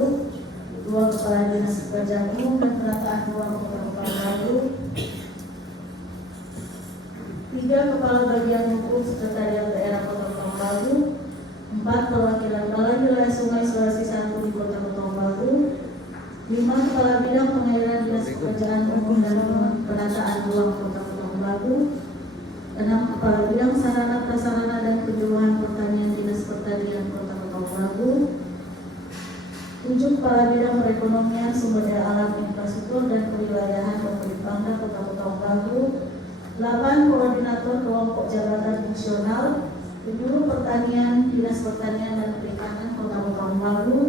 Baru, 2 Kepala Dinas Pekerjaan Umum dan Penataan Ruang Kota Pekanbaru, 3 Kepala Bagian Hukum Sekretariat Daerah Kota Pekanbaru, 4 Perwakilan Balai Wilayah Sungai Sulawesi Selatan di Kota Pekanbaru, 5 Kepala Bidang Pengairan Dinas Pekerjaan Umum dan Penataan Ruang Kota Pekanbaru, 6 Kepala Bidang Sarana Prasarana dan Penyuluhan Pertanian Dinas Pertanian Kota Pekanbaru, 7 Kepala Bidang Perekonomian Sumber Daya Alam Infrastruktur dan Kewilayahan Pemerintah Kota Pekanbaru, 8 Koordinator Kelompok Jabatan Fungsional Penyuluh Pertanian Dinas Pertanian dan Perikanan Kota Pekanbaru,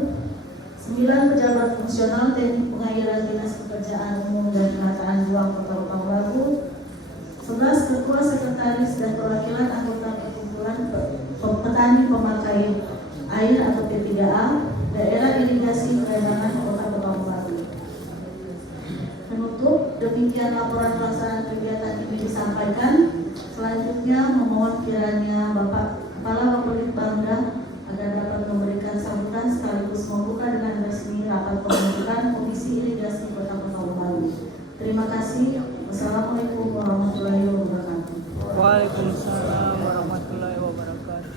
9 Pejabat Fungsional Teknik Pengairan Dinas Pekerjaan Umum dan Penataan Ruang Kota Pekanbaru, 11 Ketua Sekretaris dan Perwakilan Anggota Perkumpulan Petani Pemakai Air atau P3A Daerah Irigasi Perairan Kota Pekanbaru. Penutup, demikian laporan pelaksanaan kegiatan ini disampaikan. Selanjutnya memohon kiranya Bapak Kepala Bapelitbang Bangda agar dapat memberikan sambutan sekaligus membuka dengan resmi rapat pembentukan Komisi Irigasi Kota Pekanbaru. Terima kasih. Wassalamualaikum warahmatullahi wabarakatuh. Waalaikumsalam warahmatullahi wabarakatuh.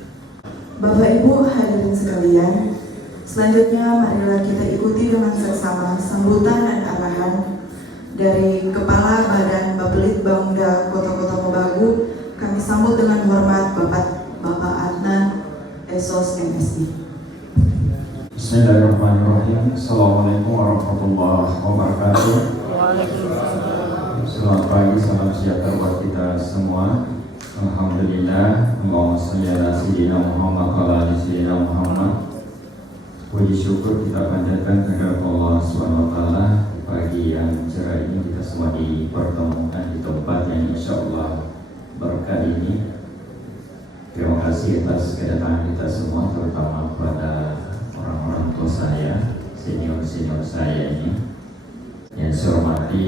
Bapak Ibu hadirin sekalian, selanjutnya marilah kita ikuti dengan seksama sambutan dan arahan dari Kepala Badan Bapelitbang Bangda Kota Pekanbaru. Kami sambut dengan hormat Bapak Adnan Esos MSI. Bismillahirrahmanirrahim. Assalamualaikum warahmatullahi wabarakatuh. Waalaikumsalam. Selamat pagi, salam sejahtera buat kita semua. Alhamdulillah, Allahumma shalli ala sayyidina Muhammad wa ala ali sayyidina Muhammad. Puji syukur kita panjatkan kepada Allah Subhanahu wa taala. Pagi yang cerah ini kita semua dipertemukan di tempat yang insyaallah berkah ini. Terima kasih atas kedatangan kita semua, terutama pada orang-orang tua saya, senior-senior saya ini. Yang saya hormati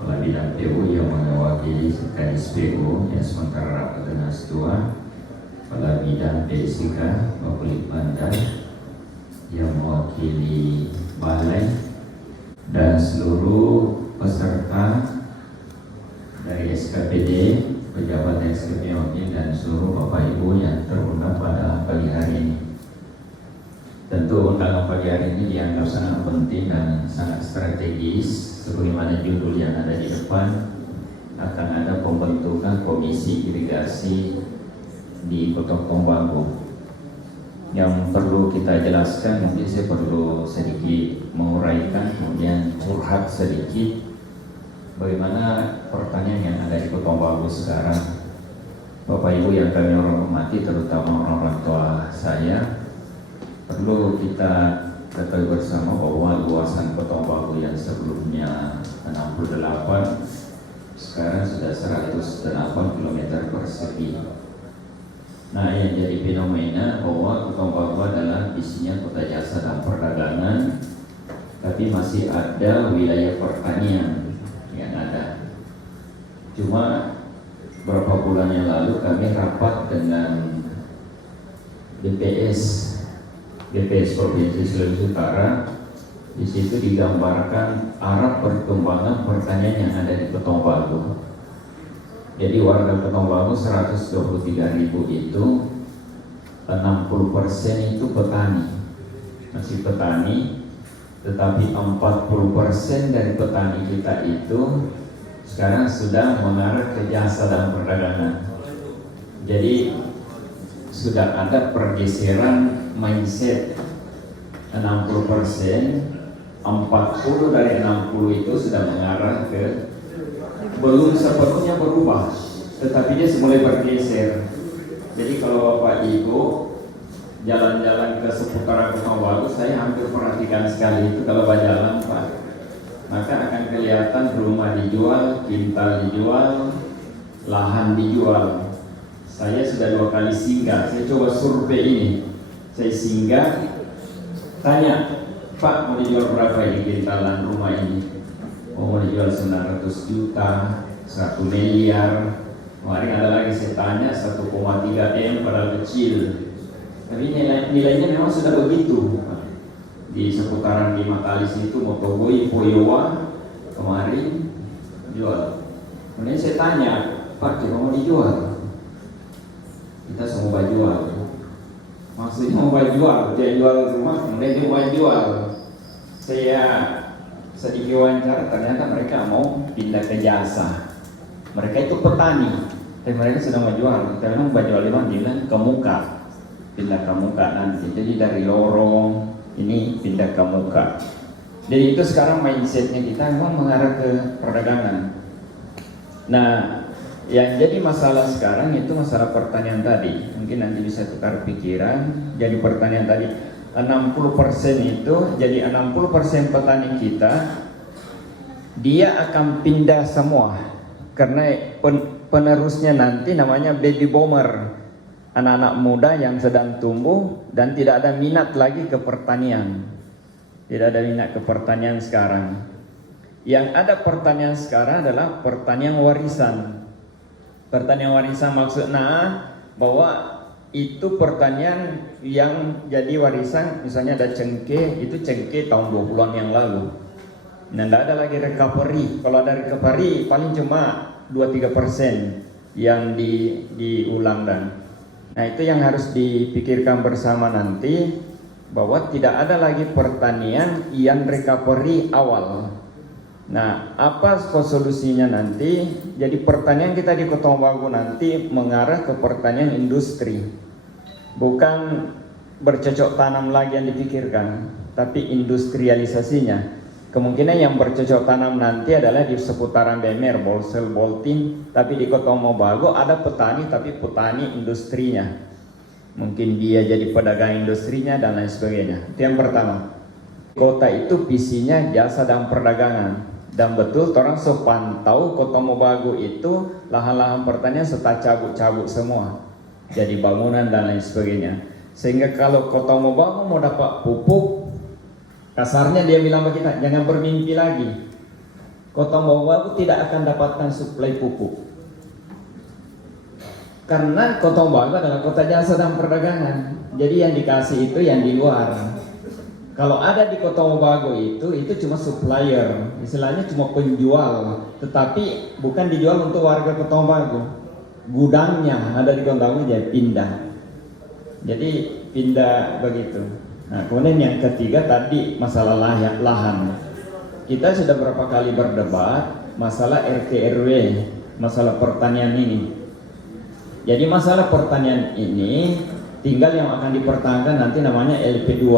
Kepala Bidang PU yang mewakili Kadis PU yang sementara rapat dengan Ketua, Kepala Bidang PSK Bapelitbang Bangda yang mewakili Balai, dan seluruh peserta dari SKPD, pejabat SKPD dan seluruh Bapak Ibu yang terundang pada pagi hari ini. Tentu undangan pagi hari ini dianggap sangat penting dan sangat strategis. Sebagaimana judul yang ada di depan, akan ada pembentukan komisi irigasi di Kota Pekanbaru. Yang perlu kita jelaskan, mungkin saya perlu sedikit menguraikan, kemudian curhat sedikit bagaimana pertanyaan yang ada di Kota Pekanbaru sekarang. Bapak Ibu yang kami hormati, terutama orang-orang tua saya, perlu kita ketahui bersama bahwa luasan Kota Pekanbaru yang sebelumnya 68 sekarang sudah 108 km persegi. Nah, yang jadi fenomena bahwa Kota Pekanbaru adalah isinya kota jasa dan perdagangan, tapi masih ada wilayah pertanian yang ada. Cuma beberapa bulan yang lalu kami rapat dengan BPS Provinsi Sulawesi Utara. Di situ digambarkan arah perkembangan pertanian yang ada di Kota Pekanbaru. Jadi warga Kota Pekanbaru 123.000 itu 60% itu petani, masih petani, tetapi 40% dari petani kita itu sekarang sudah mengarah ke jasa dan perdagangan. Jadi sudah ada pergeseran mindset. 60%, 40 dari 60 itu sudah mengarah ke, belum sepenuhnya berubah, tetapi dia mulai bergeser. Jadi kalau Bapak Ibu jalan-jalan ke seputaran Pekanbaru, saya hampir perhatikan sekali itu kalau berjalan Pak, maka akan kelihatan rumah dijual, kintal dijual, lahan dijual. Saya sudah 2 kali singgah, saya coba survei ini. Saya singgah, tanya, Pak mau dijual berapa ini kintalan rumah ini? Oh, mau dijual 900 juta, 1 miliar. Kemarin ada lagi saya tanya 1,3 M padahal kecil. Tapi nilainya memang sudah begitu. di seputaran di Matalis itu Motogoi, Poyowa kemarin jual. Kemudian saya tanya, Pak, coba mau dijual? Kita semua jual. Maksudnya mau jual, dia jual rumah, kemudian dia mau jual. Saya sedikit wawancara, ternyata mereka mau pindah ke jasa. Mereka itu petani, tapi mereka sedang mau jual. Kita bilang mau jual di mana? Dia bilang ke muka, pindah ke muka nanti. Jadi dari lorong ini pindah ke muka. Jadi itu sekarang mindsetnya kita memang mengarah ke perdagangan. Nah, yang jadi masalah sekarang itu masalah pertanian tadi. Mungkin nanti bisa tukar pikiran. Jadi pertanian tadi 60% itu, jadi 60% petani kita dia akan pindah semua. Karena penerusnya nanti namanya baby boomer, anak-anak muda yang sedang tumbuh dan tidak ada minat lagi ke pertanian. Tidak ada minat ke pertanian sekarang. Yang ada pertanian sekarang adalah pertanian warisan. Pertanian warisan maksudnya bahwa itu pertanian yang jadi warisan, misalnya ada cengkeh, itu cengkeh tahun 20-an yang lalu. Nah, tidak ada lagi recovery. Kalau ada recovery paling cuma 2-3% yang diulang dan. Nah, itu yang harus dipikirkan bersama nanti, bahwa tidak ada lagi pertanian yang recovery awal. Nah, apa solusinya nanti? Jadi pertanian kita di Kota Mobagu nanti mengarah ke pertanian industri. Bukan bercocok tanam lagi yang dipikirkan, tapi industrialisasinya. Kemungkinan yang bercocok tanam nanti adalah di seputaran Bemer, Bolsel, Boltin, tapi di Kota Mobagu ada petani, tapi petani industrinya. Mungkin dia jadi pedagang industrinya dan lain sebagainya. Itu yang pertama. Kota itu visinya jasa dan perdagangan. Dan betul orang sepantau Kota Mobagu itu lahan-lahan pertanian serta cabut-cabut semua. Jadi bangunan dan lain sebagainya. Sehingga kalau Kota Mobagu mau dapat pupuk, kasarnya dia bilang ke kita, jangan bermimpi lagi. Kota Mobagu tidak akan dapatkan suplai pupuk. Karena Kota Mobagu adalah kota jasa dan perdagangan. Jadi yang dikasih itu yang di luar. Kalau ada di Kota Mobagu itu cuma supplier, istilahnya cuma penjual, tetapi bukan dijual untuk warga Kota Mobagu. Gudangnya ada di Kota Mobagu, jadi pindah. Jadi pindah begitu. Nah, kemudian yang ketiga tadi masalah lahan. Kita sudah berapa kali berdebat masalah RT RW, masalah pertanian ini. Jadi masalah pertanian ini tinggal yang akan dipertahankan nanti namanya LP2.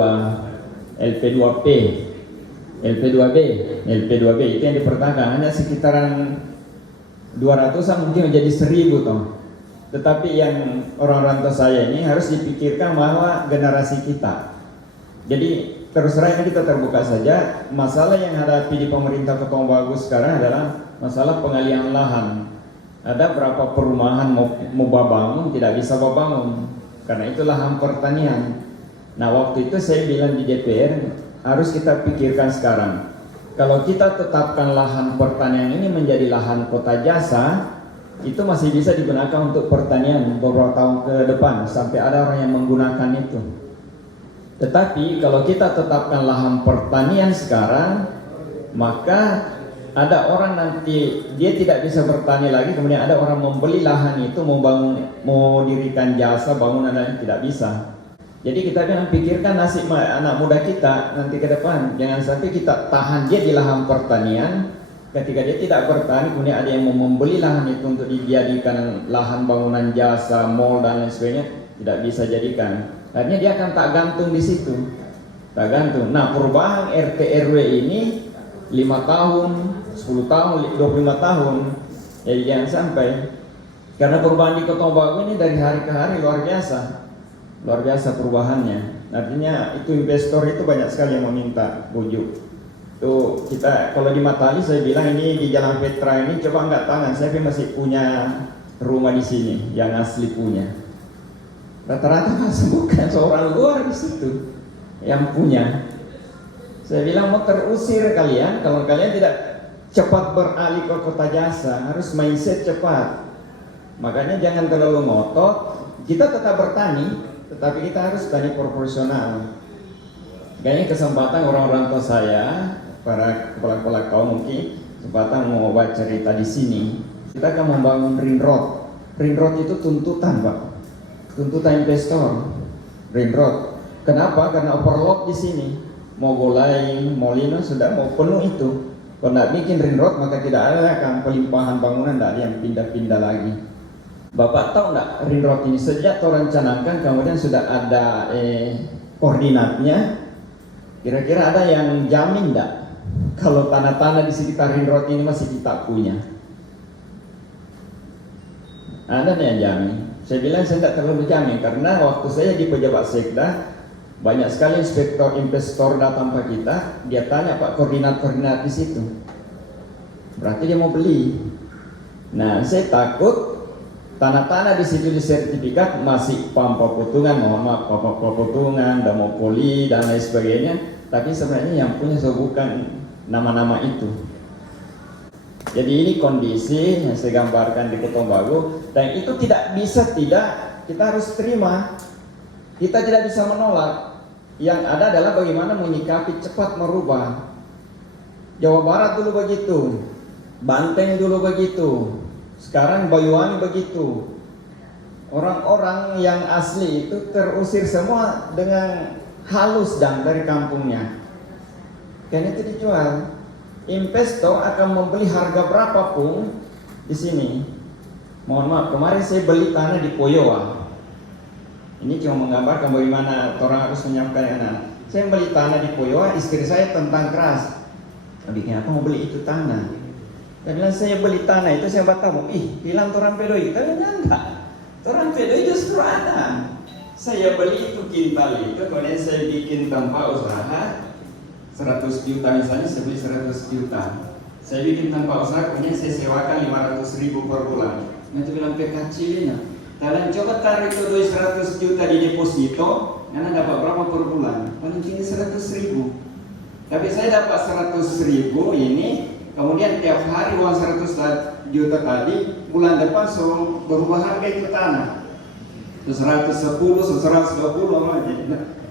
LP2P, LP2B, LP2B itu yang dipertahankan hanya sekitaran 200-an mungkin menjadi 1000 toh. Tetapi yang orang rantau saya ini harus dipikirkan bahwa generasi kita. Jadi terus terang kita terbuka saja, masalah yang hadapi di pemerintah Kota Mobagu sekarang adalah masalah pengalihan lahan. Ada berapa perumahan mau bangun tidak bisa bangun karena itu lahan pertanian. Nah, waktu itu saya bilang di DPR harus kita pikirkan sekarang. Kalau kita tetapkan lahan pertanian ini menjadi lahan kota jasa, itu masih bisa digunakan untuk pertanian beberapa tahun ke depan sampai ada orang yang menggunakan itu. Tetapi kalau kita tetapkan lahan pertanian sekarang, maka ada orang nanti dia tidak bisa bertani lagi, kemudian ada orang membeli lahan itu mau dirikan jasa bangunan dan tidak bisa. Jadi kita jangan pikirkan nasib anak muda kita nanti ke depan. Jangan sampai kita tahan dia di lahan pertanian. Ketika dia tidak bertani, kemudian ada yang mau membeli lahan itu untuk dijadikan lahan bangunan jasa, mall dan lain sebagainya, tidak bisa jadikan. Akhirnya dia akan tak gantung di situ. Tak gantung. Nah, perubahan RT RW ini 5 tahun, 10 tahun, 25 tahun. Jadi jangan sampai. Karena perubahan di Kota Mobagu ini dari hari ke hari luar biasa. Luar biasa perubahannya. Artinya itu investor itu banyak sekali yang meminta bujuk. Tuh kita kalau di Matali saya bilang ini di Jalan Petra ini coba angkat tangan, saya masih punya rumah di sini yang asli punya. Rata-rata masih bukan seorang luar di situ yang punya. Saya bilang mau terusir kalian kalau kalian tidak cepat beralih ke kota jasa, harus mindset cepat. Makanya jangan terlalu ngotot. Kita tetap bertani, tetapi kita harus tani proporsional. Kayaknya kesempatan orang-orang tua saya, para kepala-kepala kaum mungkin kesempatan mau baca cerita di sini. Kita akan membangun ring road. Ring road itu tuntutan, Pak. Tuntutan investor. Ring road. Kenapa? Karena overload di sini. Mau Golai, mau Lino sudah mau penuh itu. Kalau tidak bikin ring road maka tidak ada akan pelimpahan bangunan, tidak ada yang pindah-pindah lagi. Bapak tahu nggak ring road ini sejak rencanakan kemudian sudah ada koordinatnya. Kira-kira ada yang jamin nggak kalau tanah-tanah di sekitar ring road ini masih kita punya? Ada yang jamin? Saya bilang saya tidak terlalu jamin karena waktu saya di pejabat sekda banyak sekali investor datang ke kita, dia tanya Pak koordinat di situ. Berarti dia mau beli. Nah, saya takut tanah-tanah di situ di sertifikat masih pampa potongan, mohon maaf pampa potongan, damopoli dan lain sebagainya. Tapi sebenarnya yang punya bukan nama-nama itu. Jadi ini kondisi yang saya gambarkan di Kutong Bagu dan itu tidak kita harus terima. Kita tidak bisa menolak. Yang ada adalah bagaimana menyikapi cepat merubah. Jawa Barat dulu begitu, Banteng dulu begitu, sekarang Banyuwangi begitu. Orang-orang yang asli itu terusir semua dengan halus dan dari kampungnya. Dan itu dijual. Investor akan membeli harga berapapun di sini. Mohon maaf, kemarin saya beli tanah di Poyoa. Ini cuma menggambarkan bagaimana orang harus menyiapkan anak. Saya beli tanah di Poyoa, istri saya tentang keras. Bikin apa mau beli itu tanah? Dia bilang saya beli tanah itu saya bertamu. Bilang orang pedoi. Kita bilang enggak. Orang pedoi justru ada. Saya beli itu kintal itu, kemudian saya bikin tempat usaha 100 juta misalnya, saya beli 100 juta. Saya bikin tempat usaha, kemudian saya sewakan 500.000 per bulan. Nanti bilang kecilnya. Kalian coba tarik itu duit 100 juta di deposito, karena dapat berapa per bulan? Paling tinggi 100.000. Tapi saya dapat 100.000 ini, kemudian tiap hari uang 100 juta tadi, bulan depan berubah harga itu tanah. 110, 120 aja.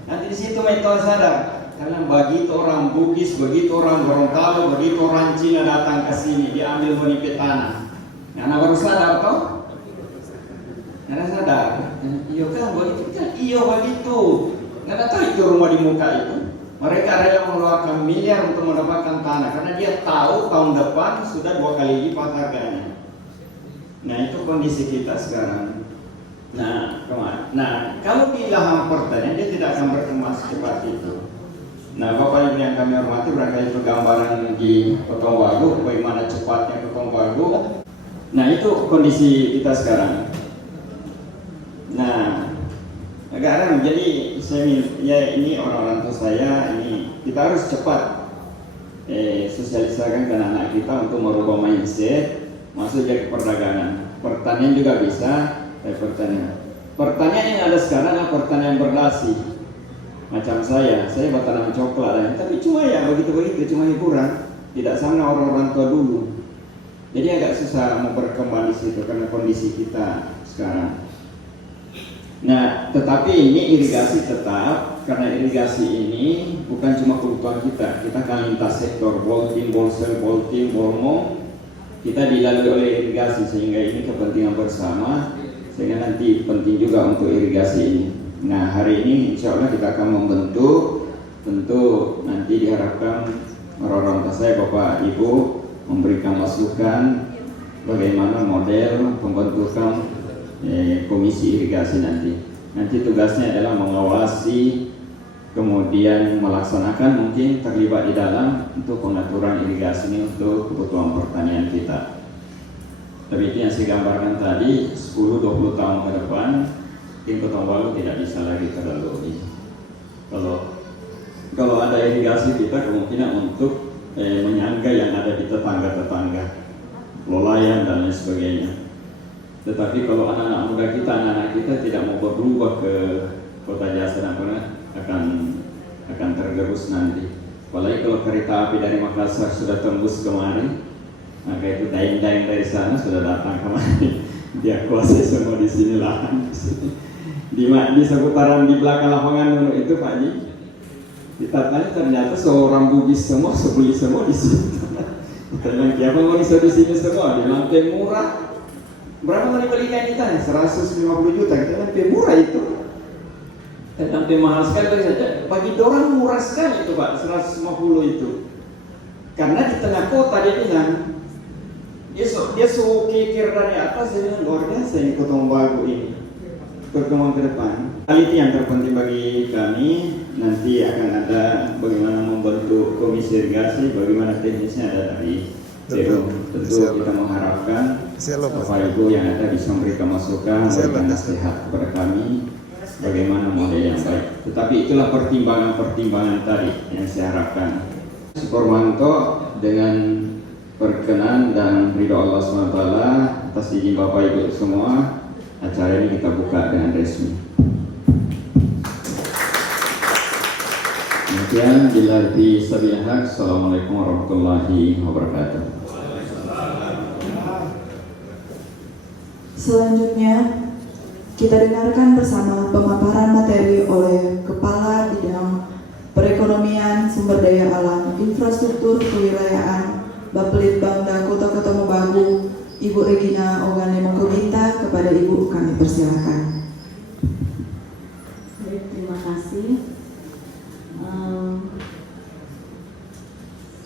Nanti di situ mereka sadar, karena begitu orang Bugis, begitu orang Gorontalo, begitu orang Cina datang ke sini, dia ambil menipet tanah. Karena baru sadar toh? Karena sadar, iya kan begitu kan, iya begitu. Karena tahu itu rumah di muka itu, mereka rela mengeluarkan miliar untuk mendapatkan tanah karena dia tahu tahun depan sudah 2 kali lipat harganya. Nah itu kondisi kita sekarang. Nah kalau di lahan pertanian dia tidak akan berkembang secepat itu. Nah Bapak Ibu yang kami hormati, barangkali gambaran di Kutong Bagu, bagaimana cepatnya Kutong Bagu. Nah itu kondisi kita sekarang. Nah, sekarang jadi ya ini orang-orang tua saya ini kita harus cepat sosialisasikan ke anak kita untuk merubah mindset masuk jadi perdagangan. Pertanian juga bisa, pertanian yang ada sekarang adalah pertanian berdasi. Macam saya bertanam coklat, tapi cuma ya begitu-begitu, cuma hiburan, tidak sama orang-orang tua dulu. Jadi agak susah mau berkembang di situ karena kondisi kita sekarang. Nah, tetapi ini irigasi tetap, karena irigasi ini bukan cuma kebutuhan kita akan lintas sektor, Boltim, Bolsel, Boltim, Bolmo, kita dilalui oleh irigasi sehingga ini kepentingan bersama, sehingga nanti penting juga untuk irigasi ini. Nah, hari ini insya Allah kita akan membentuk, tentu nanti diharapkan orang-orang saya, Bapak Ibu memberikan masukan bagaimana model pembentukan komisi irigasi nanti tugasnya adalah mengawasi kemudian melaksanakan mungkin terlibat di dalam untuk pengaturan irigasi ini untuk kebutuhan pertanian kita. Tapi itu yang saya gambarkan tadi 10-20 tahun ke depan mungkin Kutong Bagu tidak bisa lagi terlalui. Kalau ada irigasi kita kemungkinan untuk menyangga yang ada di tetangga-tetangga, Lolayan dan lain sebagainya. Tetapi kalau anak-anak muda kita, anak-anak kita tidak mau berubah ke Kota Jasa akan tergerus nanti. Apalagi kalau kereta api dari Makassar sudah tembus kemari, maka itu daeng-daeng dari sana sudah datang kemari. Dia kuasai semua di sini lahan. Di seputaran di belakang lapangan itu Pak Ji, Ditanya ternyata seorang Bugis semua, sebeli semua di situ. Tanya siapa mau di sini semua, di lantai murah. Berapa mau dibelikan kita? 150 juta. Kita lantai murah itu. Lantai mahal sekali saja. Bagi orang murah sekali itu Pak, 150 itu. Karena di tengah kota dia bilang, dia so kekir dari atas, dia bilang luar biasa ini Kota Mobagu ini. Pertemuan ke depan. Hal itu yang terpenting bagi kami. Nanti akan ada bagaimana membentuk komisi irigasi, bagaimana teknisnya ada dari Perum. Tentu kita mengharapkan Bapak Ibu yang ada bisa memberikan masukan, memberikan nasihat kepada kami bagaimana model yang baik. Tetapi itulah pertimbangan-pertimbangan tadi yang saya harapkan. Sukormanto dengan perkenan dan ridho Allah SWT atas izin Bapak Ibu semua, acara ini kita buka dengan resmi. Demikian bila bisabilillah haq. Assalamualaikum warahmatullahi wabarakatuh. Selanjutnya, kita dengarkan bersama pemaparan materi oleh Kepala Bidang Perekonomian, Sumber Daya Alam, Infrastruktur Kewilayahan, Bapelitbangda Kota Mobagu, Ibu Regina Ogane Mokominta. Kepada Ibu kami persilakan. Baik, terima kasih.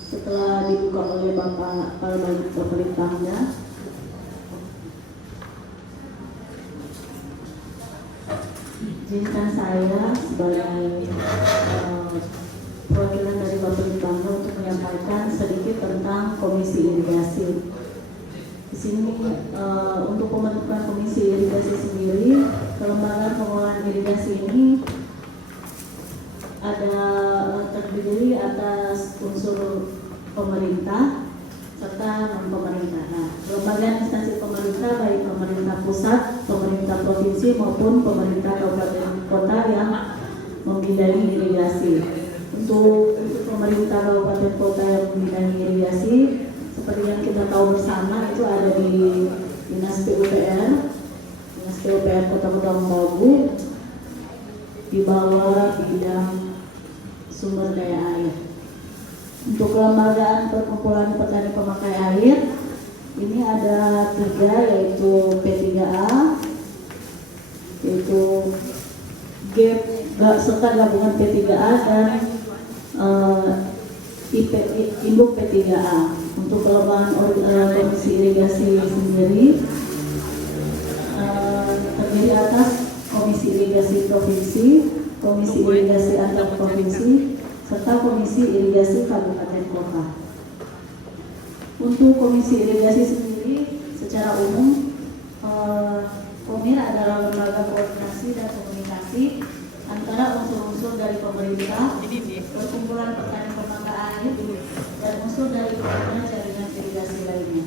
Setelah dibuka oleh Bapak Bapelitbangda, izinkan saya sebagai perwakilan dari Bapelitbangda untuk menyampaikan sedikit tentang Komisi Irigasi. Di sini untuk pembentukan Komisi Irigasi sendiri, kelembagaan pengelolaan irigasi ini ada terdiri atas unsur pemerintah serta non pemerintah. Nah, kelembagaan instansi pemerintah baik pemerintah pusat, pemerintah provinsi maupun pemerintah kabupaten kota yang membidangi irigasi. Untuk pemerintah kabupaten kota yang membidangi irigasi, seperti yang kita tahu bersama itu ada di Dinas PUPR Kota Mobagu di bawah bidang sumber daya air. Untuk kelembagaan perkumpulan petani pemakai air ini ada 3, yaitu P3A, yaitu serta gabungan P3A dan induk P3A. Untuk kelembagaan Komisi Irigasi sendiri terdiri atas Komisi Irigasi Provinsi, Komisi Irigasi Antar Provinsi, serta Komisi Irigasi Kabupaten Kota. Untuk Komisi Irigasi sendiri secara umum, KOMIR adalah lembaga koordinasi dan komunikasi antara unsur-unsur dari pemerintah, perkumpulan petani pemakai air, dan unsur dari jaringan irigasi lainnya.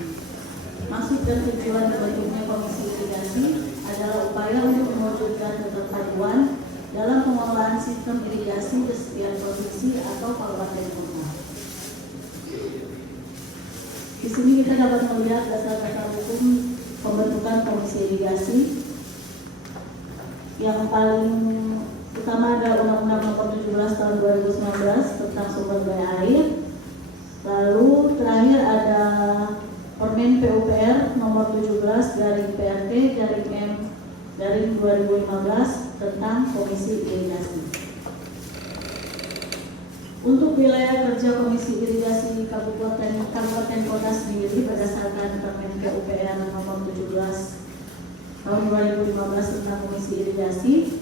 Maksud dan tujuan terbentuknya Komisi Irigasi adalah upaya untuk mewujudkan keterpaduan dalam pengelolaan sistem irigasi di setiap provinsi atau kabupaten kota. Di sini kita dapat melihat dasar-dasar hukum pembentukan Komisi Irigasi. Yang paling utama ada Undang-Undang Nomor 17 Tahun 2019 tentang sumber daya air. Lalu terakhir ada Permen PUPR Nomor 17/PRT/M/2015 tentang Komisi Irigasi. Untuk wilayah kerja Komisi Irigasi Kabupaten Kota sendiri berdasarkan Permen PUPR Nomor 17 Tahun 2015 tentang Komisi Irigasi,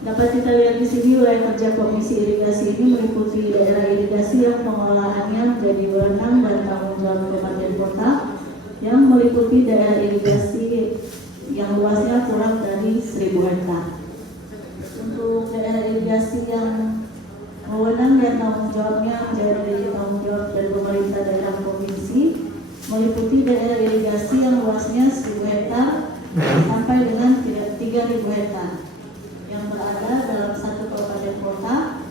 dapat kita lihat di sini wilayah kerja Komisi Irigasi ini meliputi daerah irigasi yang pengelolaannya menjadi wewenang dan tanggung jawab kabupaten kota, yang meliputi daerah irigasi yang luasnya kurang dari 1.000 hektar. Untuk daerah irigasi yang wewenang dan tanggung jawabnya menjadi tanggung jawab dari pemerintah daerah provinsi, meliputi daerah irigasi yang luasnya 1.000 hektar sampai dengan 3.000 hektar yang berada dalam satu kabupaten kota,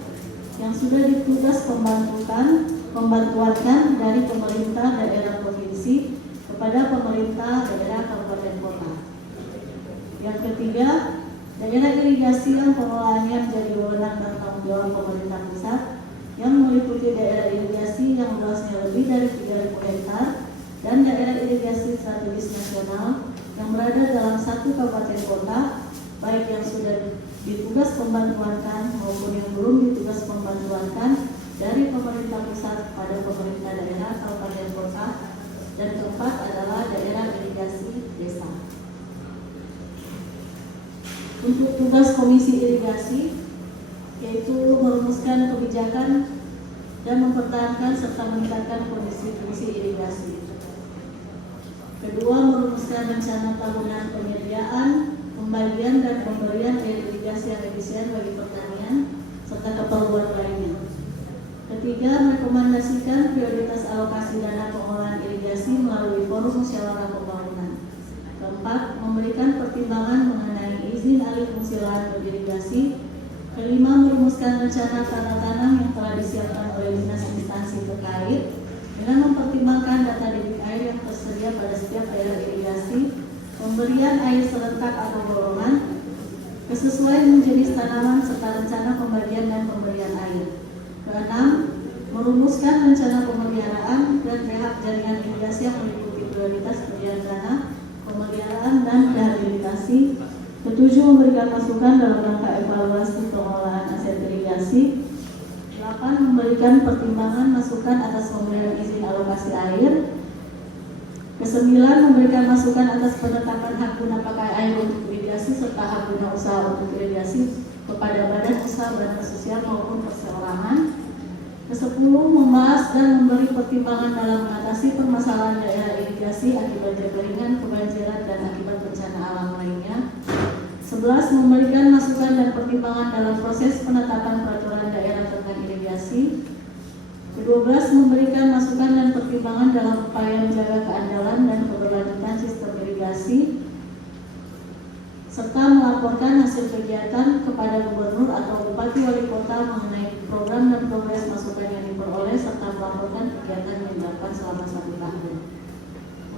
yang sudah ditugas pembantuankan dari pemerintah daerah provinsi kepada pemerintah daerah kabupaten kota. Yang ketiga, daerah irigasi yang pengelolaannya menjadi wewenang dan tanggung jawab pemerintah pusat yang meliputi daerah irigasi yang luasnya lebih dari 3.000 hektar dan daerah irigasi strategis nasional yang berada dalam satu kabupaten kota, baik yang sudah ditugas pembantuankan maupun yang belum ditugas pembantuankan dari pemerintah pusat pada pemerintah daerah kabupaten kota, dan keempat adalah daerah irigasi desa. Untuk tugas Komisi Irigasi yaitu merumuskan kebijakan dan mempertahankan serta meningkatkan kondisi fungsi irigasi. Kedua, merumuskan rencana tahunan penyediaan, pembagian dan pemberian air irigasi yang efisien bagi pertanian serta keperluan lainnya. Ketiga, merekomendasikan prioritas alokasi dana pengolahan irigasi melalui forum musyawarah pembangunan. Keempat, memberikan pertimbangan mengenai izin alih fungsi lahan beririgasi. Kelima, merumuskan rencana tata tanam yang telah disiapkan oleh dinas instansi terkait dengan mempertimbangkan data debit air yang tersedia pada setiap daerah irigasi, pemberian air serentak atau golongan, kesesuaian jenis tanaman serta rencana pembagian dan pemberian air. Keenam, merumuskan rencana pemeliharaan dan rehab jaringan irigasi yang meliputi prioritas pemberian dana, pemeliharaan dan rehabilitasi. Ketujuh, memberikan masukan dalam rangka evaluasi pengolahan aset irigasi. 8, memberikan pertimbangan masukan atas pemberian izin alokasi air. Kesembilan, memberikan masukan atas penetapan hak guna pakai air untuk irigasi serta hak guna usaha untuk irigasi kepada badan usaha badan sosial maupun perseorangan. Kesepuluh, membahas dan memberi pertimbangan dalam mengatasi permasalahan daerah irigasi akibat kekeringan, kebanjiran dan akibat bencana alam lainnya. 11, memberikan masukan dan pertimbangan dalam proses penetapan peraturan daerah tentang irigasi. Ke-12, memberikan masukan dan pertimbangan dalam upaya menjaga keandalan dan keberlanjutan sistem irigasi, serta melaporkan hasil kegiatan kepada gubernur atau bupati wali kota mengenai program dan progres masukan yang diperoleh serta melaporkan kegiatan yang dilakukan selama 1 tahun.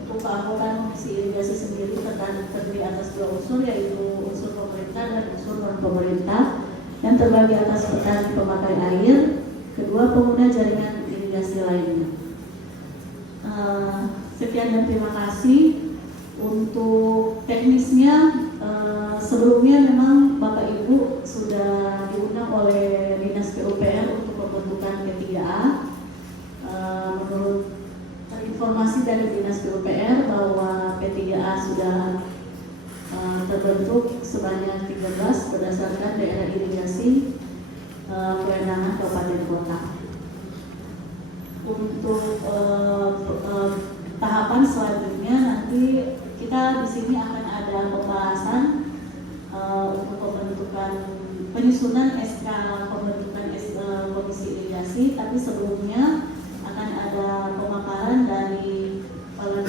Untuk keanggotaan Komisi Irigasi sendiri terdiri atas 2 unsur, yaitu unsur pemerintah dan unsur non-pemerintah yang terbagi atas petani pemakai air, kedua pengguna jaringan irigasi lainnya. Sekian dan terima kasih. Untuk teknisnya, sebelumnya memang Bapak Ibu sudah diundang oleh Dinas PUPR untuk pembentukan P3A. Menurut informasi dari Dinas PUPR bahwa P3A sudah terbentuk sebanyak 13 berdasarkan daerah irigasi kewenangan kabupaten kota. Untuk tahapan selanjutnya nanti kita di sini akan ada pembahasan untuk pembentukan penyusunan SK pembentukan Komisi Irigasi, tapi sebelumnya akan ada pemaparan dari Kepala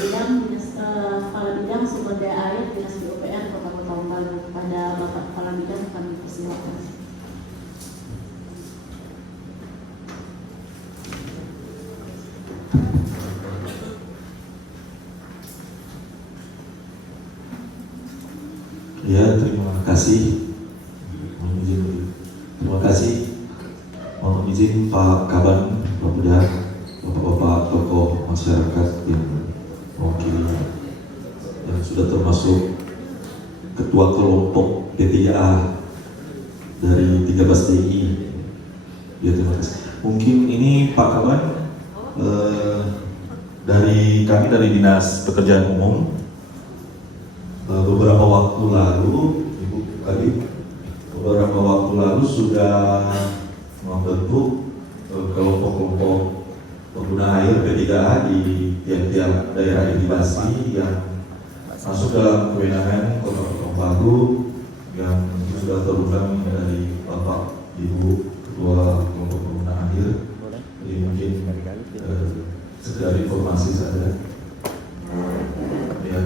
Bidang Sumber Daya Air Dinas PUPR Kota Kota Baru. Pada Bapak Kepala Bidang kami persilakan. Ya, terima kasih. Terima kasih. Mohon izin Pak Kaban, Pak Budak, Bapak-bapak tokoh masyarakat yang mewakili yang sudah termasuk ketua kelompok P3A dari 13 DI. Ya, terima kasih. Mungkin ini Pak Kaban dari kami dari Dinas Pekerjaan Umum. Beberapa waktu lalu, Ibu Kadip, beberapa waktu lalu sudah membentuk kelompok-kelompok pengguna air P3A di tiap-tiap daerah irigasi yang masuk dalam kewenangan Kota Kota Baru, yang sudah terundang dari Bapak Ibu Ketua Kelompok Pengguna Air. Jadi mungkin sekedar informasi saja. Ya.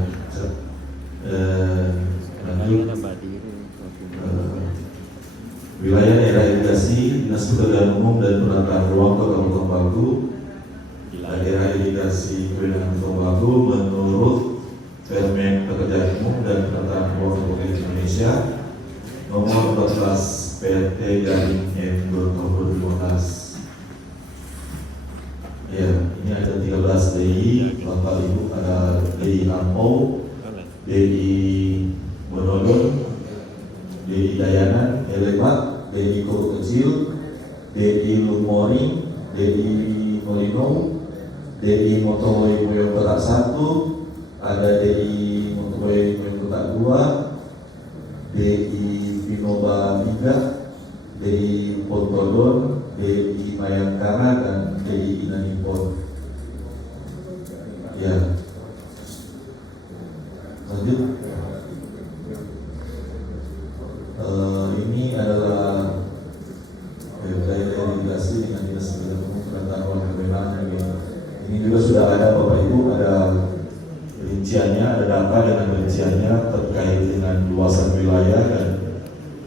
Wilayah daerah irigasi Dinas Pekerjaan Umum dan Penataan Ruang Kota Kota Baru, daerah irigasi kewenangan Kota Baru menurut Permen Pekerjaan Umum dan Penataan Ruang Republik Indonesia nomor 14 PT Garing M nomor 15. Ya, ini ada 13 DI, Bapak Ibu, ada DI Lampau, DI Bonodon, DI Dayanan, Elemak, DI Kobo Kecil, DI Lumori, DI Molino, DI Motoboy Moyong Kotak 1, ada DI Motoboy Moyong Kotak 2, DI Vinoba 3, DI Pontodon, DI Mayangkara, dan DI Inanipon. Ya, lanjut. Ini adalah verifikasi dengan dinas pemerintahan warga Binaan. Ini juga sudah ada Bapak Ibu, ada rinciannya, ada data dengan rinciannya terkait dengan luasan wilayah dan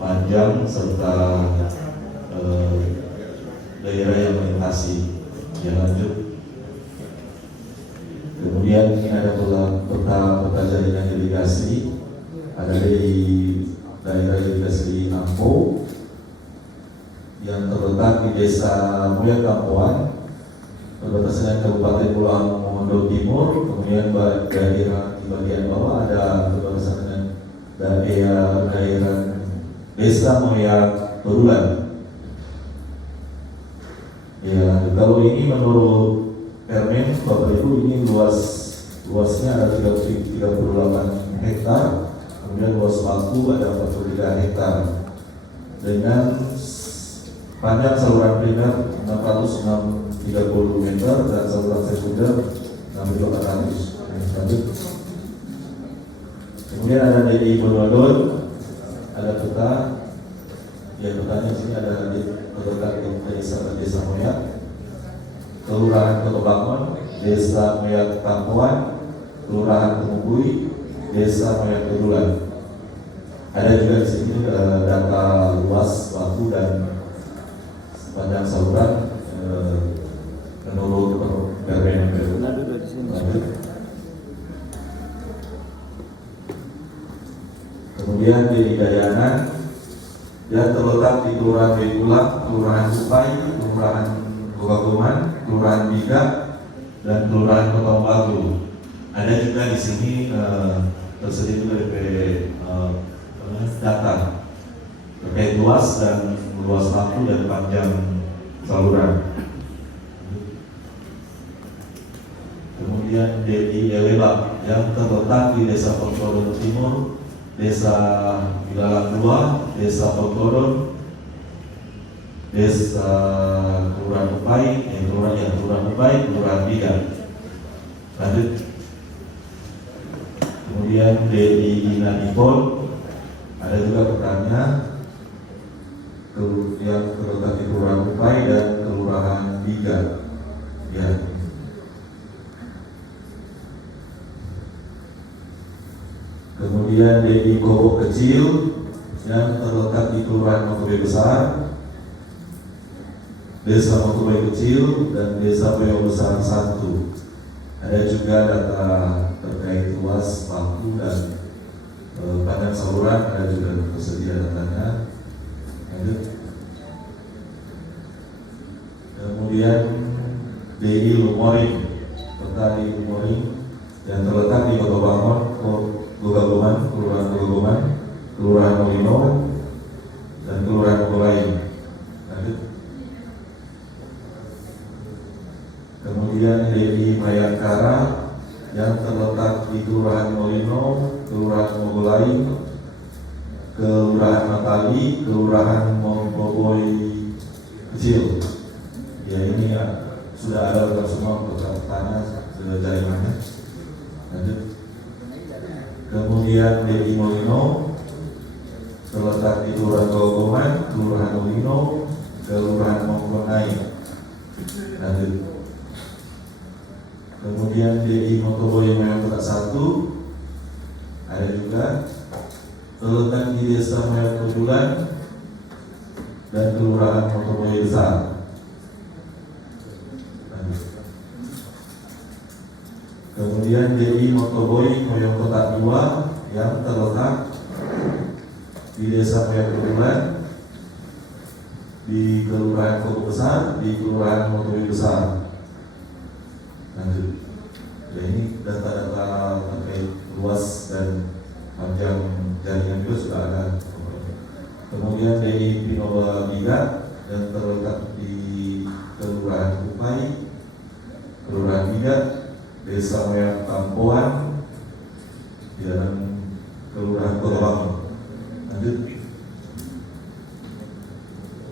panjang serta daerah yang melintasi. Ya, lanjut. Kemudian ini ada peta jaringan irigasi, ada di daerah irigasi Ampo yang terletak di Desa Muya Kampuan, perbatasan Kabupaten Pulau Mondo Timur. Kemudian daerah di bagian bawah ada perbatasan dengan daerah Desa Muya Turulan. Ya, kalau ini menurut Permen, Bapak Ibu, ini luasnya ada 38 hektar, kemudian luas baku ada 43 hektar, dengan panjang saluran primer 630 meter dan saluran sekunder 6.400. Kemudian ada DI Bonodon, ada peta. Ya, petanya di sini ada di Desa Moya, Kelurahan Kotobangun, Desa Moya Kampuan, Kelurahan Temugui, Desa Moya Turulan. Ada juga di sini data luas baku dan sepanjang saluran menurut Permen. Kemudian di Dayanan yang terletak di Kelurahan Begulang, Kelurahan Kupai, Kelurahan Gogagoman, Kelurahan Biga, dan Kelurahan Kotong Batu. Ada juga di sini tersedia juga data terkait luas dan luas baku dan panjang saluran. Kemudian DI Elebak yang terletak di Desa Pontodon Timur, Desa Bilalang 2, Desa Pontodon, Desa Kelurahan Upai, Kelurahan Upai, Kelurahan Biga. Lanjut. Kemudian DI Inanipon, ada juga petanya yang terletak di Kelurahan Upai dan Kelurahan Biga. Ya. Kemudian DI Kobo Kecil yang terletak di Kelurahan Motobai Besar, Desa Motobai Kecil, dan Desa Boyo Besar 1. Ada juga data terkait luas baku dan panjang saluran, ada juga tersedia datanya. Lanjut. Kemudian DI Lumoring, peta di Lumoring yang terletak di Kota Bangun, Gogagoman, Kelurahan Gogagoman, Kelurahan Molino, dan Kelurahan Molain. Lanjut. Kemudian DI Mayangkara yang terletak di Kelurahan Molino, Kelurahan Mogolai, Kelurahan Matali, Kelurahan Mongkoboy Kecil. Ya, ini ya, sudah ada semua petanya jaringannya. Lanjut. Kemudian DI Molino terletak di Kelurahan Gogoman, Kelurahan Molino, Kelurahan Mongkonai. Lanjut. Kemudian DI Motoboy Moyong Kotak 1, ada juga terletak di Desa Moyong Turulan dan Kelurahan Motoboy Besar. Kemudian DI Motoboy Moyong Kotak 2 yang terletak di Desa Moyong Turulan di Kelurahan Kota Besar, di Kelurahan Motowi Besar. Lanjut. Ya, ini data-data terkait luas dan panjang jaringan juga sudah ada. Kemudian dari Pinoba Biga yang terletak di Kelurahan Kupai, Kelurahan Biga, Desa Moyang Tampoan, dan Kelurahan Kota Bangor. Lanjut.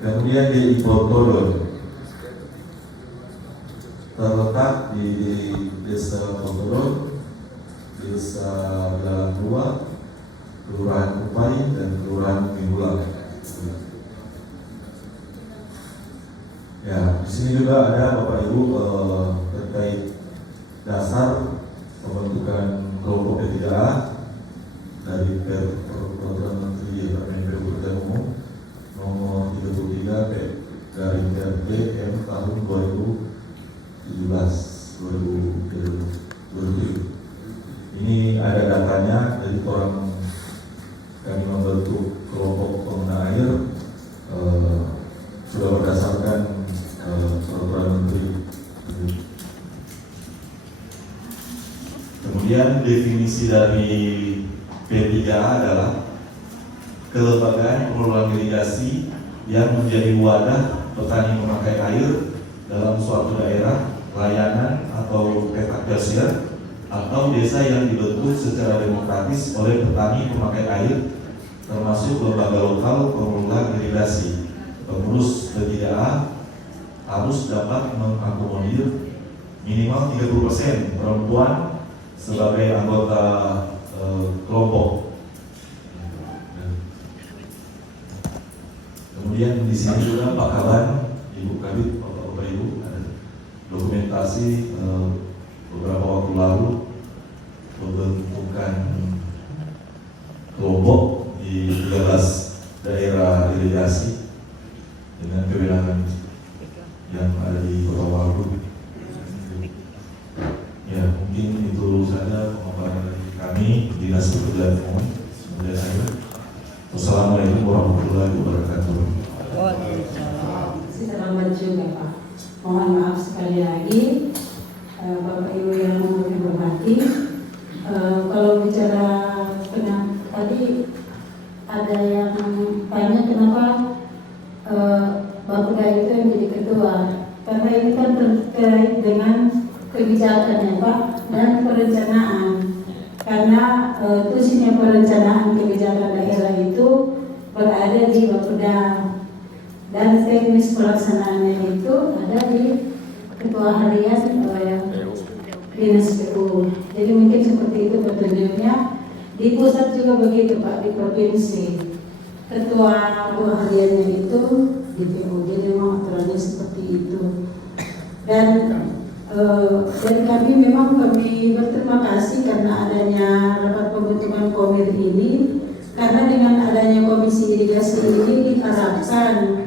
Kemudian di Bortolon terletak di Desa Bortolon, Desa Galang Dua, Kelurahan Kupai dan Kelurahan Minggulang. Ya, di sini juga ada Bapak Ibu terkait dasar pembentukan kelompok P3A dari Peraturan Menteri Permendag Pekerjaan Umum nomor 33 garing PRT M tahun 2017. Ini ada datanya, jadi orang kami membentuk kelompok pengguna air sudah berdasarkan peraturan menteri. Kemudian definisi dari P3A adalah kelembagaan pengelolaan irigasi yang menjadi wadah petani memakai air dalam suatu daerah, layanan atau petak tersier atau desa yang dibentuk secara demokratis oleh petani pemakai air, termasuk lembaga lokal pengelola irigasi. Pengurus P3A harus dapat mengakomodir minimal 30% perempuan sebagai anggota kelompok. Kemudian di sini juga Pak Kaban, Ibu Kabit, Bapak Ibu, ada dokumentasi beberapa waktu lalu pembentukan kelompok di 13 daerah irigasi dengan kewenangan yang ada di Kota Waru. Ya, mungkin itu saja pemaparan dari kami Dinas Pekerjaan Umum. Wassalamualaikum warahmatullahi wabarakatuh. Selamat juga Pak. Mohon maaf sekali lagi Bapak Ibu yang kami hormati. Kalau bicara tadi ada yang tanya kenapa Bapak itu yang jadi ketua. Karena ini kan terkait dengan kebijakan ya Pak dan perencanaan. Karena tujuannya perencanaan kebijakan daerah itu berada di Bapeda dan teknis pelaksanaannya itu ada di Ketua Harian Dinas PU. Jadi mungkin seperti itu petunjuknya. Di pusat juga begitu Pak, di provinsi Ketua hariannya itu di PU. Jadi memang aturannya seperti itu. Dan kami berterima kasih karena adanya rapat pembentukan komir ini, karena dengan adanya komisi irigasi ini diharapkan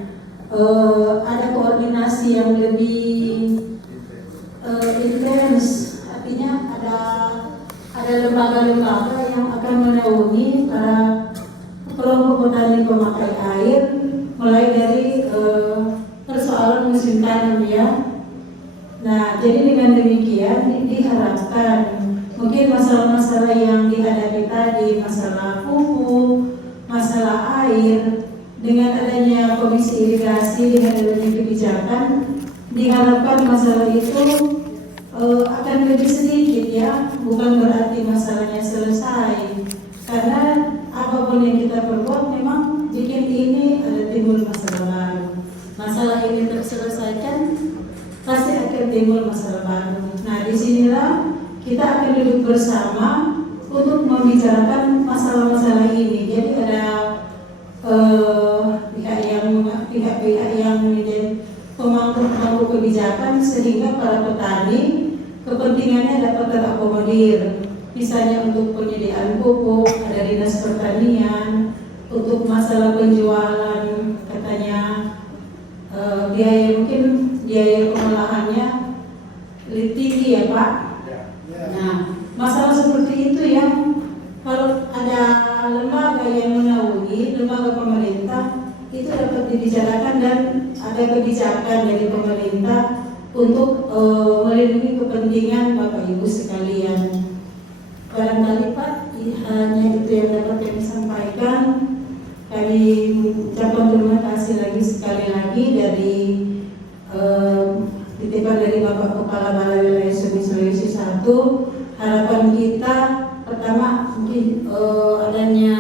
ada koordinasi yang lebih intens, artinya ada lembaga-lembaga yang akan menaungi para kelompok petani pemakai air, mulai dari persoalan musim tanam ya. Nah, jadi dengan demikian diharapkan mungkin masalah-masalah yang dihadapi tadi, masalah pupuk, masalah air, dengan adanya komisi irigasi, dengan adanya kebijakan, diharapkan masalah itu akan lebih sedikit ya, bukan berarti masalahnya selesai. Karena apapun yang kita perbuat memang jika ini ada timbul masalah baru. Masalah ini terselesaikan, pasti akan timbul masalah baru. Nah, disinilah kita akan duduk bersama untuk membicarakan masalah-masalah ini. Jadi ada pihak-pihak yang menjadi pemangku kebijakan sehingga para petani kepentingannya dapat terakomodir. Misalnya untuk penyediaan pupuk ada Dinas Pertanian, untuk masalah penjualan katanya biaya pengolahannya lebih tinggi ya Pak. Nah, masalah seperti itu yang kalau ada lembaga yang menaungi, lembaga pemerintah itu dapat dibicarakan dan ada kebijakan dari pemerintah untuk melindungi kepentingan Bapak Ibu sekalian. Barangkali Pak, hanya itu yang dapat kami sampaikan. Kami ucapkan terima kasih lagi sekali lagi dari titipan dari Bapak Kepala Balai Wilayah Sungai Sulawesi 1. Harapan kita pertama mungkin adanya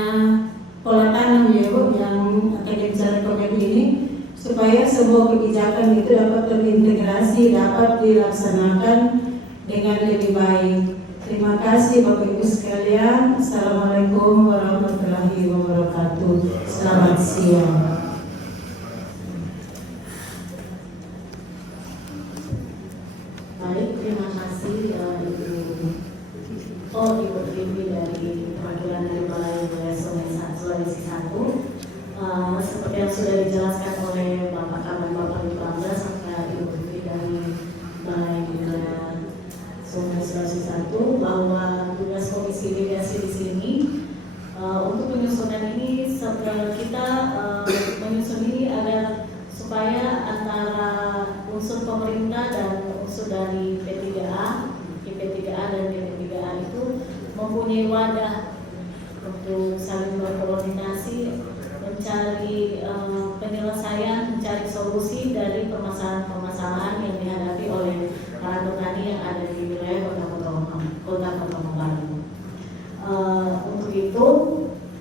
pola tanam ya Bu yang akan dibicarakan ini, supaya semua kebijakan itu dapat terintegrasi, dapat dilaksanakan dengan lebih baik. Terima kasih Bapak Ibu sekalian. Assalamualaikum warahmatullahi wabarakatuh. Selamat siang. Baik, terima kasih Ibu Vivi dari perwakilan dari Balai Wilayah Sulawesi 1. Seperti yang sudah dijelaskan oleh Bapak Kaban Bapak Bangda serta Ibu Vivi dari Balai Wilayah Sulawesi 1 bahwa tugas Komisi Delegasi di sini untuk penyusunan ini kita menyusun ini agar supaya antara unsur pemerintah dan unsur dari P3A, IP3A dan DP3A itu mempunyai wadah untuk saling berkoordinasi, mencari penyelesaian, mencari solusi dari permasalahan-permasalahan yang dihadapi oleh para petani yang ada di wilayah Kota Mobagu. Untuk itu,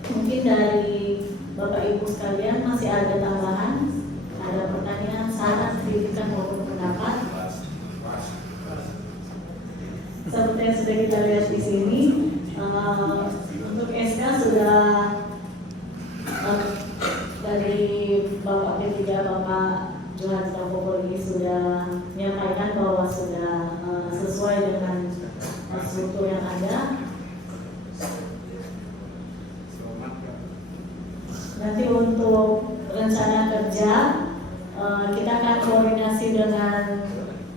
mungkin dari Bapak Ibu sekalian masih ada tambahan, ada pertanyaan, saran, kritikan maupun pendapat. Seperti yang sudah kita lihat di sini, untuk SK sudah dari Bapak P3 Bapak Johan Tampopo ini sudah menyampaikan bahwa sudah sesuai dengan struktur yang ada. Nanti untuk rencana kerja kita akan koordinasi dengan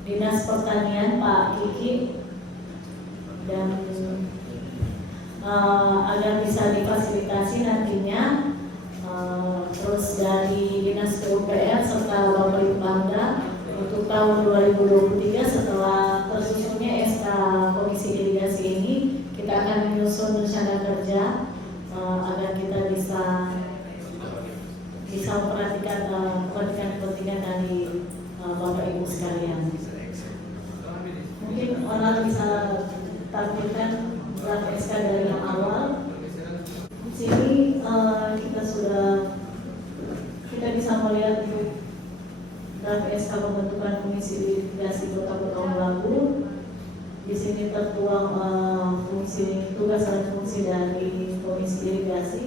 Dinas Pertanian Pak Kiki dan agar bisa difasilitasi nantinya. Terus dari Dinas PUPR serta Bapak Ibu Bangda untuk tahun 2023 setelah tersusunnya SK Komisi Delegasi ini, kita akan menyusun rencana kerja agar kita bisa memperhatikan kepentingan dari Bapak Ibu sekalian. Mungkin orang bisa tampilkan draft SK dari yang awal. Di sini kita bisa melihat draft SK pembentukan Komisi Delegasi Kota Mobagu. Di sini tertuang fungsi, tugas dan fungsi dari Komisi Delegasi.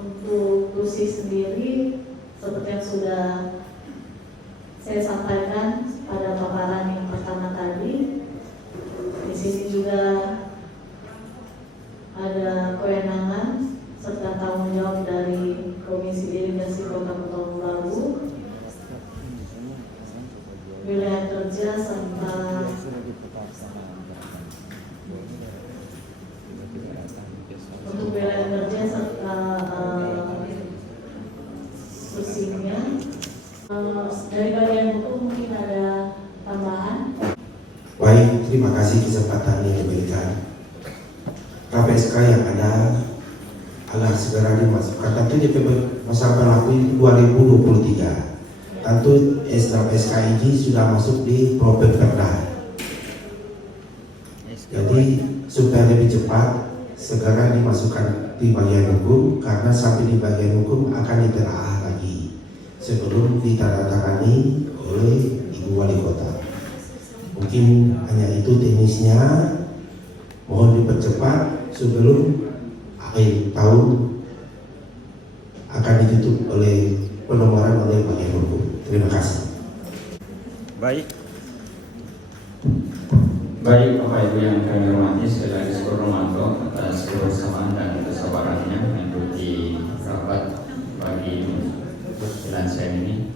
Untuk kursi sendiri, seperti yang sudah saya sampaikan pada paparan yang pertama tadi, di sini juga ada kewenangan serta tanggung jawab dari Komisi Delegasi Kota Mobagu, wilayah kerja serta untuk wilayah kerja serta kursinya. Dari bagian hukum mungkin ada tambahan. Baik, terima kasih kesempatan yang diberikan. KPSK yang ada agar segera dimasukkan. Tentu di masa berlaku itu 2023. Tentu SK ini sudah masuk di Properda. Jadi supaya lebih cepat segera dimasukkan di bagian hukum, karena sampai di bagian hukum akan ditelaah lagi sebelum ditandatangani oleh Ibu Wali Kota. Mungkin hanya itu teknisnya, mohon dipercepat sebelum akhir tahun akan ditutup oleh penomoran oleh bagian hukum. Terima kasih. Baik Bapak Ibu yang kami hormati, sekali lagi syukur Romanto atas kebersamaan dan kesabarannya mengikuti rapat pagi lansia ini.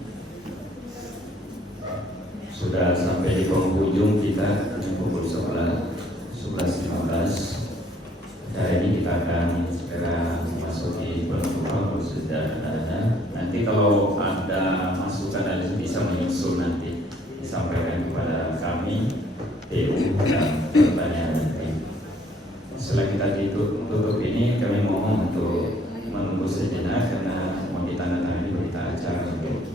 Sudah sampai di penghujung kita pukul 11.15. Hari ini kita akan setelah kita tutup ini kami mohon untuk menunggu sejenak karena mau ditandatangani berita acara untuk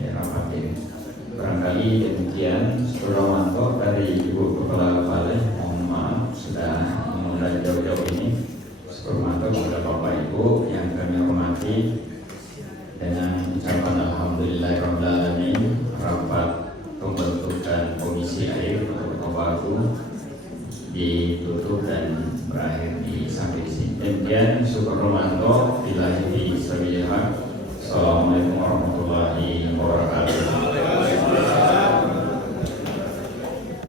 rapat ini. Barangkali demikian. Saudara Manto dari Ibu Kepala Balai, mohon maaf sudah menunda jauh-jauh ini. Saudara Manto kepada Bapak Ibu yang kami hormati, dengan ucapan alhamdulillahirabbil alamin, rapat pembentukan Komisi Air Kota Baru ditutup dan berakhir sampai di sini. Demikian syukur Romanto billahi sabilillah. Assalamualaikum warahmatullahi wabarakatuh.